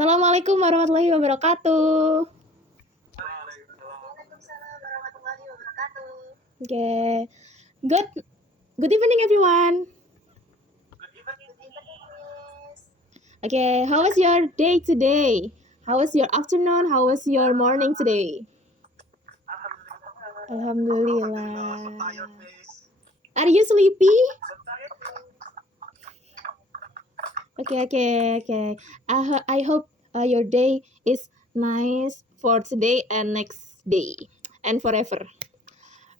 Assalamualaikum warahmatullahi wabarakatuh. Waalaikumsalam warahmatullahi wabarakatuh. Okay. Good evening everyone. Good evening, Miss. Okay, how was your day today? How was your afternoon? How was your morning today? Alhamdulillah. So tired, Miss. Are you sleepy? So tired, Miss. Okay. I hope your day is nice for today and next day and forever.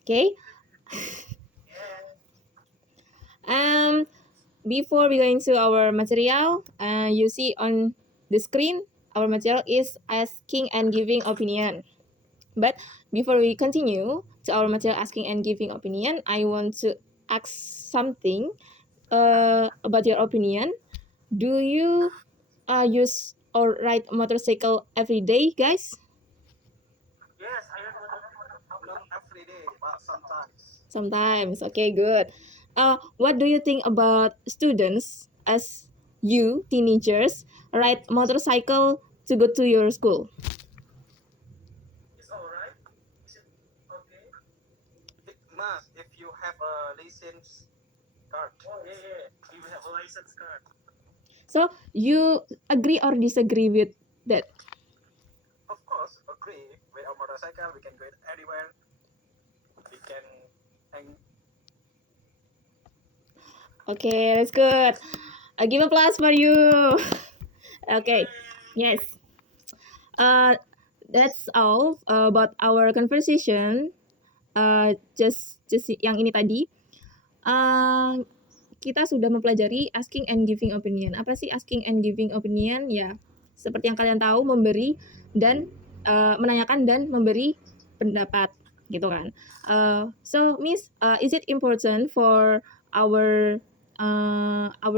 Okay. Yeah. Before we go into our material, you see on the screen our material is asking and giving opinion. But before we continue to our material asking and giving opinion, I want to ask something about your opinion. Do you use or ride motorcycle every day, guys? Yes, I have not every day, but sometimes. Sometimes. Okay, good. What do you think about students as you, teenagers, ride motorcycle to go to your school? It's alright. Is it okay? Mas, if you have a license card. Oh, yeah. You have a license card. So you agree or disagree with that? Of course, agree. With a motorcycle, we can go anywhere. We can hang. Okay, that's good. I give applause for you. Okay, yes. That's all about our conversation. Just yang ini tadi. Kita sudah mempelajari asking and giving opinion. Apa sih asking and giving opinion? Ya, seperti yang kalian tahu, memberi dan menanyakan dan memberi pendapat, gitu kan. So, Miss, is it important for our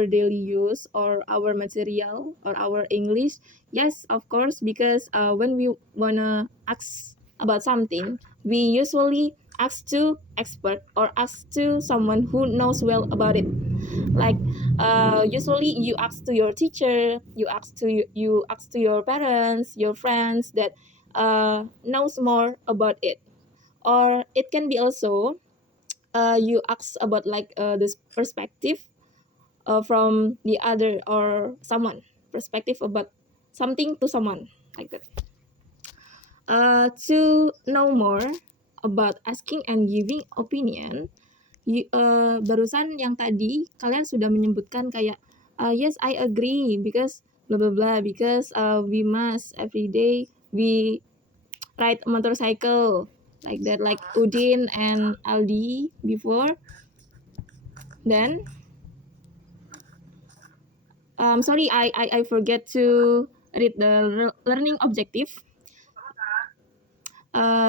daily use or our material or our English? Yes, of course, because when we wanna ask about something, we usually ask to expert or ask to someone who knows well about it. Like usually you ask to your teacher, you ask to your parents, your friends that knows more about it. Or it can be also you ask about like this perspective from the other or someone perspective about something to someone like that. To know more about asking and giving opinion, barusan yang tadi kalian sudah menyebutkan kayak yes I agree because blah blah blah because we must every day we ride motorcycle like that, like Udin and Aldi before. Then sorry, I forget to read the learning objective.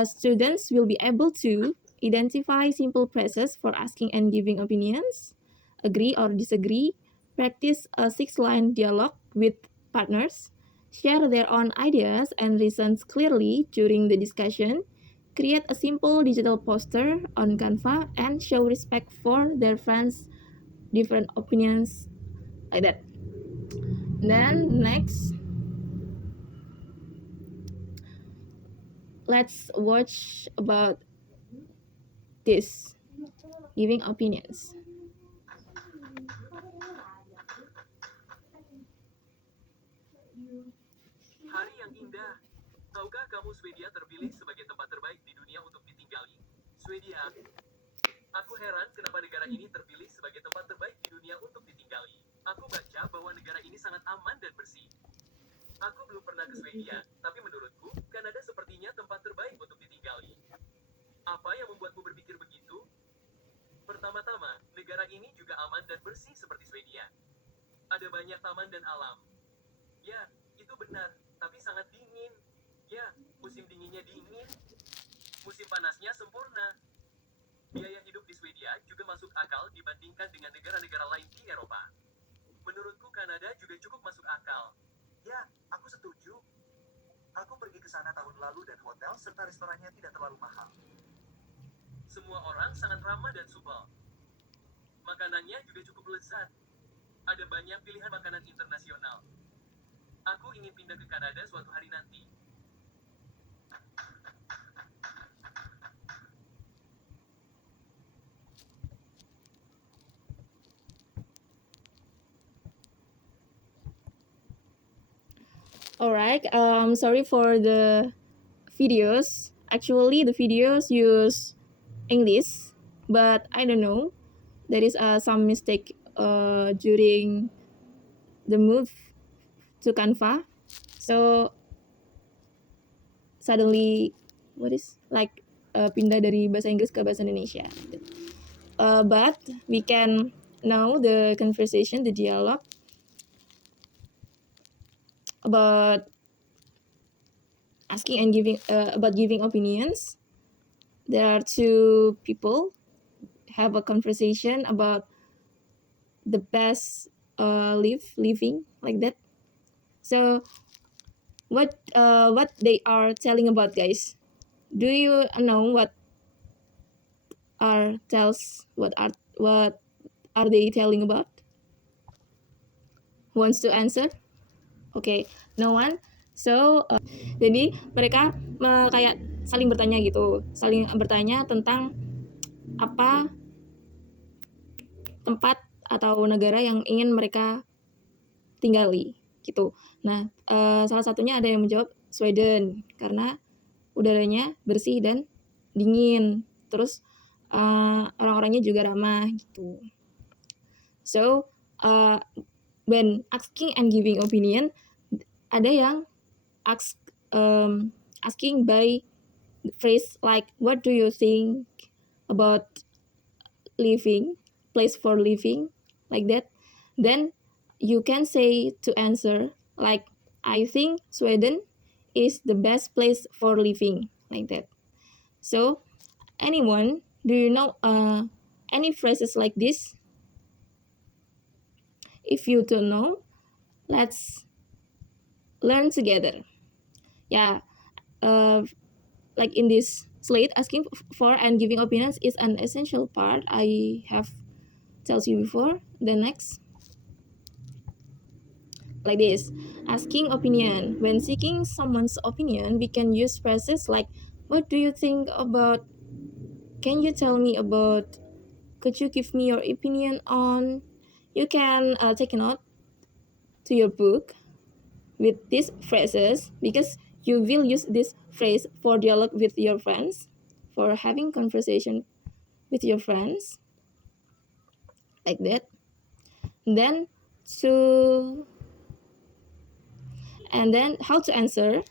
Students will be able to identify simple phrases for asking and giving opinions, agree or disagree, practice a 6-line dialogue with partners, share their own ideas and reasons clearly during the discussion, create a simple digital poster on Canva, and show respect for their friends' different opinions, like that. Then next, let's watch about this giving opinions. Hari yang indah. Tahukah kamu Swedia terpilih sebagai tempat terbaik di dunia untuk ditinggali? Swedia. Aku heran kenapa negara ini terpilih sebagai tempat terbaik di dunia untuk ditinggali. Aku baca bahwa negara ini sangat aman dan bersih. Aku belum pernah ke Swedia, tapi menurutku, Kanada sepertinya tempat terbaik untuk ditinggali. Apa yang membuatmu berpikir begitu? Pertama-tama, negara ini juga aman dan bersih seperti Swedia. Ada banyak taman dan alam. Ya, itu benar, tapi sangat dingin. Ya, musim dinginnya dingin. Musim panasnya sempurna. Biaya hidup di Swedia juga masuk akal dibandingkan dengan negara-negara lain di Eropa. Menurutku Kanada juga cukup masuk akal. Ya, aku setuju. Aku pergi ke sana tahun lalu dan hotel serta restorannya tidak terlalu mahal. Semua orang sangat ramah dan supel. Makanannya juga cukup lezat. Ada banyak pilihan makanan internasional. Aku ingin pindah ke Kanada suatu hari nanti. Alright, sorry for the videos. Actually, the videos use English, but I don't know. There is some mistake during the move to Canva. So suddenly, what is like pindah dari bahasa Inggris ke bahasa Indonesia. But we can know the conversation, the dialogue about asking and giving about giving opinions. There are two people have a conversation about the best living like that. So what they are telling about, guys? Do you know what are they telling about? Who wants to answer? Okay, no one. So jadi mereka kayak saling bertanya gitu, saling bertanya tentang apa tempat atau negara yang ingin mereka tinggali gitu. Nah, salah satunya ada yang menjawab Sweden karena udaranya bersih dan dingin. Terus orang-orangnya juga ramah gitu. So, when asking and giving opinion, ada yang asking by phrase like, what do you think about living, place for living, like that. Then you can say to answer like, I think Sweden is the best place for living, like that. So anyone, do you know any phrases like this? If you don't know, let's learn together. Yeah, like in this slate, asking for and giving opinions is an essential part. I have told you before. The next, like this, asking opinion. When seeking someone's opinion, we can use phrases like, what do you think about, can you tell me about, could you give me your opinion on. You can take a note to your book with these phrases because you will use this phrase for dialogue with your friends, for having conversation with your friends, like that. Then to and then how to answer,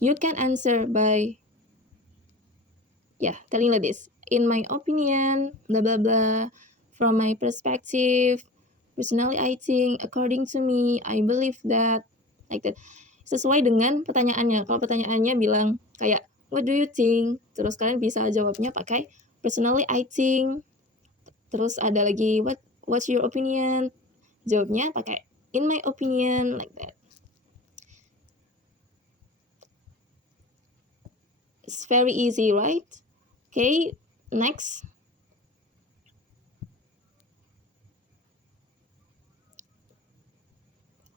you can answer by telling like this, in my opinion, blah blah blah, from my perspective, personally I think, according to me, I believe that, like that. Sesuai dengan pertanyaannya. Kalau pertanyaannya bilang kayak what do you think, terus kalian bisa jawabnya pakai personally I think. Terus ada lagi what's your opinion, jawabnya pakai in my opinion, like that. It's very easy, right? Okay, next.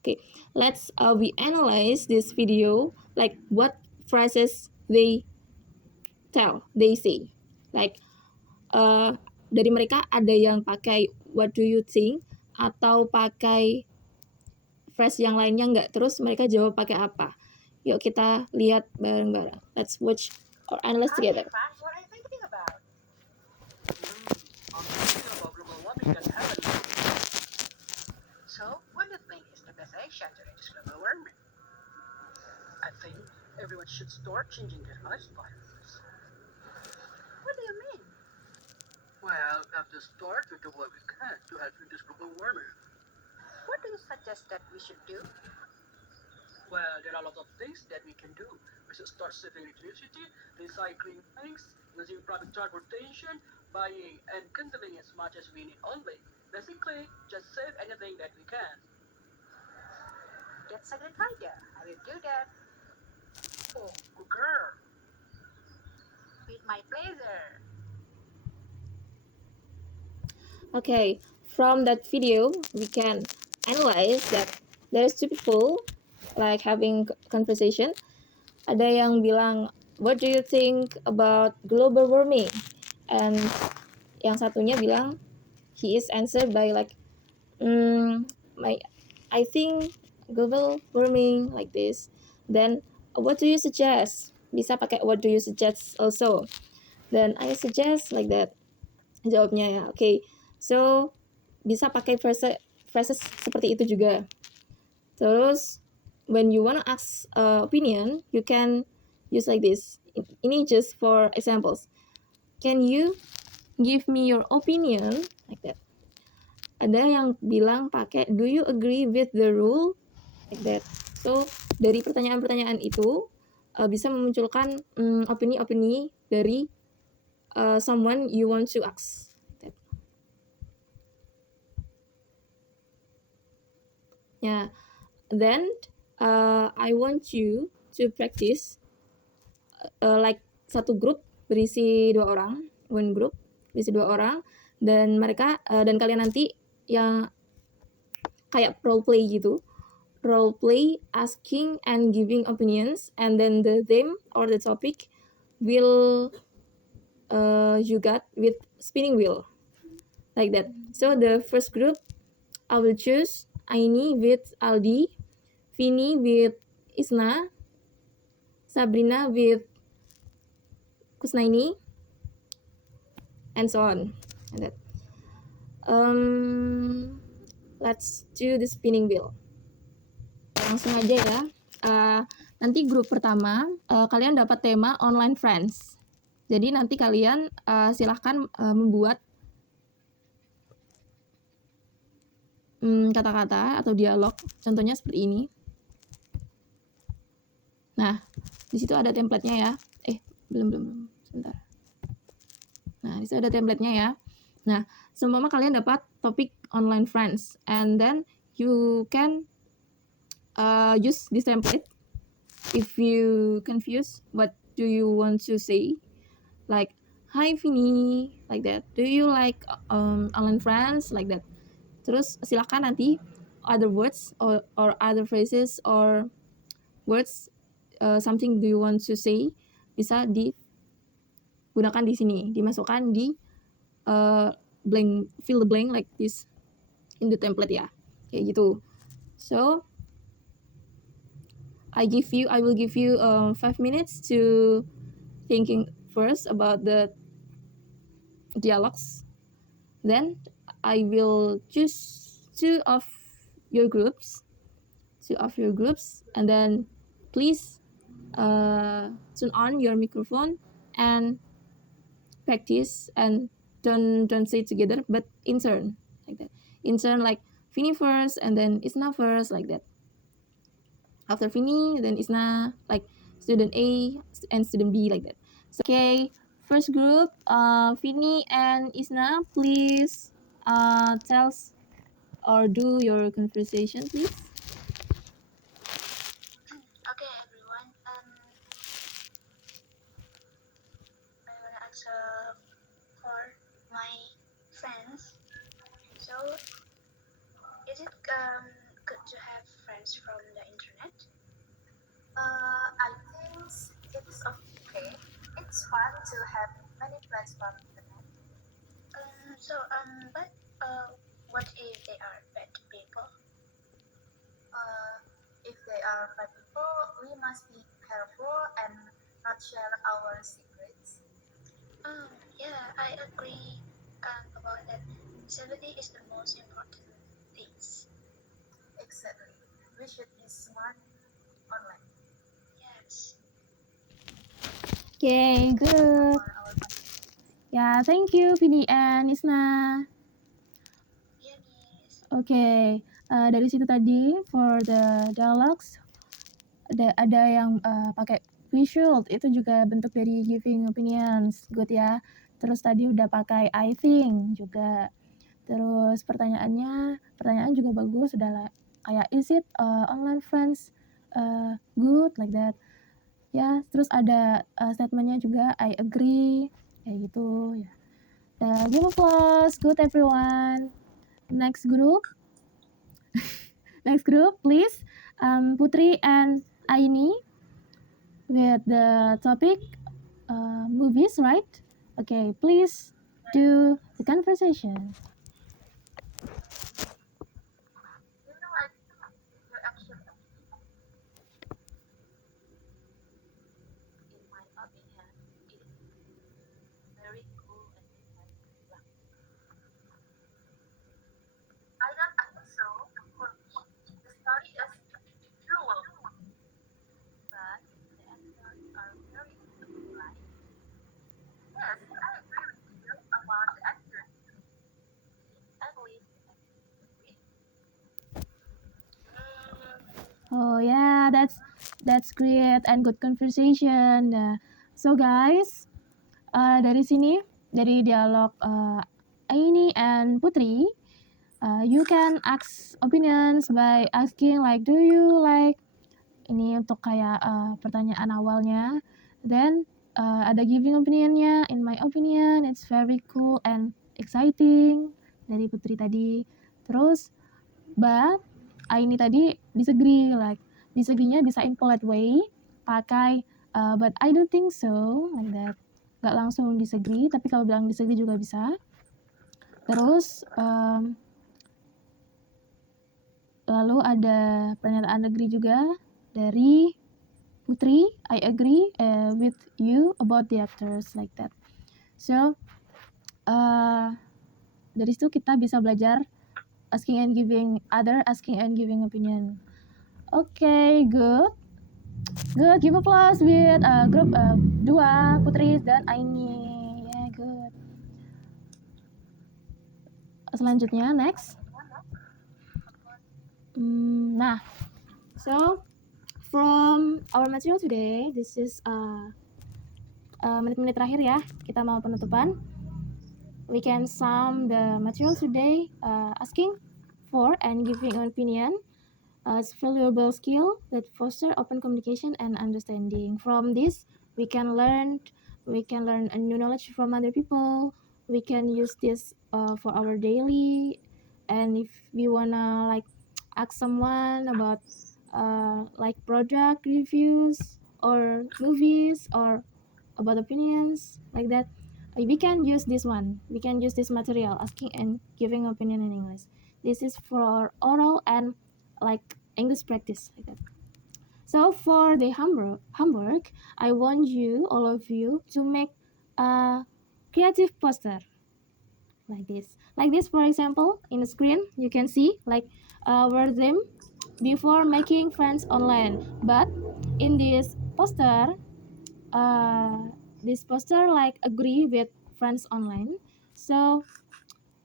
Okay, let's we analyze this video, like what phrases they say. Like dari mereka ada yang pakai what do you think atau pakai phrase yang lainnya enggak, terus mereka jawab pakai apa. Yuk kita lihat bareng-bareng. Let's watch or analyze together. What are you thinking about? I'm thinking about global warming and heaven. So, what do you think is the best action to reduce global warming? I think everyone should start changing their lifestyles. What do you mean? Well, we have to start to do what we can to help reduce global warming. What do you suggest that we should do? Well, there are a lot of things that we can do. We should start saving electricity, recycling things, using public transportation, buying and consuming as much as we need only. Basically, just save anything that we can. That's a good idea. I will do that. Oh, good girl. With my pleasure. Okay, from that video we can analyze that there's two people like having conversation. Ada yang bilang, what do you think about global warming? And yang satunya bilang, he is answered by like, I think global warming like this. Then what do you suggest? Bisa pakai what do you suggest also. Then I suggest like that. Jawabnya ya. Okay. So bisa pakai phrases seperti itu juga. Terus when you wanna ask opinion, you can use like this. Ini just for examples. Can you give me your opinion like that? Ada yang bilang pakai do you agree with the rule like that. So dari pertanyaan-pertanyaan itu bisa memunculkan opini-opini dari someone you want to ask. Yeah. Then I want you to practice like satu grup berisi 2 orang, one group berisi 2 orang, dan mereka dan kalian nanti yang kayak role play gitu. Role play asking and giving opinions, and then the theme or the topic will you got with spinning wheel like that. So the first group I will choose Aini with Aldi, Vini with Isna, Sabrina with Kusnaini, and so on. And that. Let's do the spinning wheel. Langsung aja ya. Nanti grup pertama kalian dapat tema online friends. Jadi nanti kalian silahkan membuat kata-kata atau dialog. Contohnya seperti ini. Nah, di situ ada template-nya ya. Belum. Sebentar. Nah, di situ ada template-nya ya. Nah, seumpama kalian dapat topik online friends, and then you can use this template if you confuse what do you want to say, like hi Vini like that, do you like online friends like that. Terus silakan nanti other words or other phrases or words something do you want to say bisa digunakan di sini, dimasukkan di blank, fill the blank like this in the template ya, kayak gitu. So I will give you 5 minutes to thinking first about the dialogues. Then I will choose two of your groups, and then please turn on your microphone and practice, and don't say it together, but in turn like that. In turn, like Vini first, and then Isna first, like that. After Vini, then Isna, like student A and student B, like that. So, okay, first group, Vini and Isna, please tell or do your conversation, please. Okay, everyone. I want to answer for my friends. So, is it good to have friends from the internet? I think it's okay. It's fun to have many friends from the net. But what if they are bad people? If they are bad people, we must be careful and not share our secrets. Yeah, I agree about that. Safety is the most important things. Exactly. We should be smart online. Yes. Okay, good. For our friends. Yeah, thank you, Vini and Isna. Yeah, Miss. Okay, dari situ tadi for the dialogues ada yang pakai visual, itu juga bentuk dari giving opinions, good ya. Terus tadi udah pakai I think juga. Terus pertanyaan juga bagus, udah kayak is it online friends good like that. Ya, terus ada statementnya juga I agree kayak gitu ya. Give applause, good everyone. Next group. Next group, please. Putri and Aini with the topic movies, right? Okay, please do the conversation. You know what? You're actually, in my opinion, it's very cool and different. Yeah. I don't think so. For me, the story is cruel, but the actors are very good, right? Yes, I agree with you about the actors. At least the actors are great. Oh yeah, that's great and good conversation. So guys, dari sini dari dialog Aini and Putri, you can ask opinions by asking like, do you like, ini untuk kayak pertanyaan awalnya. Then ada giving opinionnya. In my opinion, it's very cool and exciting dari Putri tadi. Terus, but Aini tadi disagree, like disagree-nya bisa in polite way, pakai but I don't think so, like that. Gak langsung disagree, tapi kalau bilang disagree juga bisa. Terus, lalu ada pernyataan agree juga dari Putri. I agree with you about the actors, like that. So, dari situ kita bisa belajar asking and giving opinion. Okay, good. Good, give applause with group 2, Putri dan Aini. Yeah, good. Selanjutnya, next. Nah, so from our material today, this is menit-menit terakhir ya, kita mau penutupan. We can sum the material today asking for and giving an opinion as valuable skill that foster open communication and understanding. From this, we can learn a new knowledge from other people. We can use this for our daily, and if we wanna like ask someone about like product reviews or movies or about opinions like that, we can use this one. We can use this material asking and giving opinion in English. This is for oral and like English practice like that. So for the homework, I want you, all of you, to make a creative poster like this. Like this, for example, in the screen, you can see like were them before making friends online. But in this poster like agree with friends online. So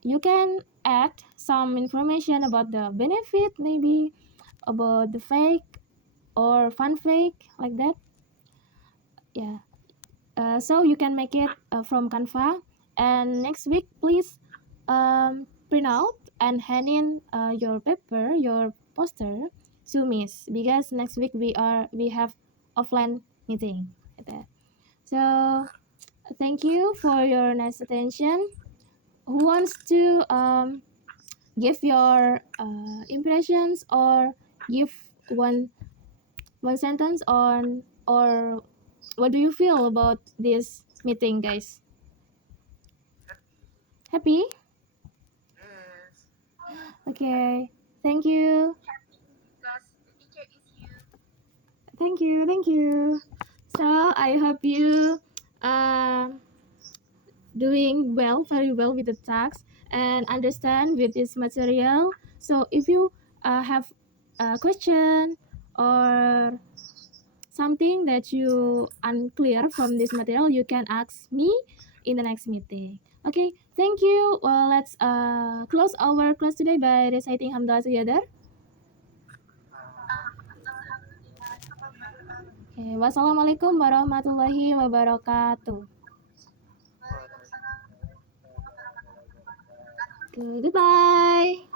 you can add some information about the benefit, maybe about the fake or fun fake like that. Yeah. So you can make it from Canva. And next week, please print out and hand in your paper, your poster to Miss, because next week we have offline meeting. Like that. So thank you for your nice attention. Who wants to give your impressions or give one sentence on, or what do you feel about this meeting, guys? Happy? Yes. Okay. Thank you. Because the teacher is you. Thank you. So I hope you doing very well with the task and understand with this material. So if you have a question or something that you unclear from this material, you can ask me in the next meeting. Okay, thank you. Well, let's close our class today by reciting Hamdalah together. Okay, wassalamualaikum warahmatullahi wabarakatuh. Waalaikumsalam warahmatullahi wabarakatuh. Goodbye.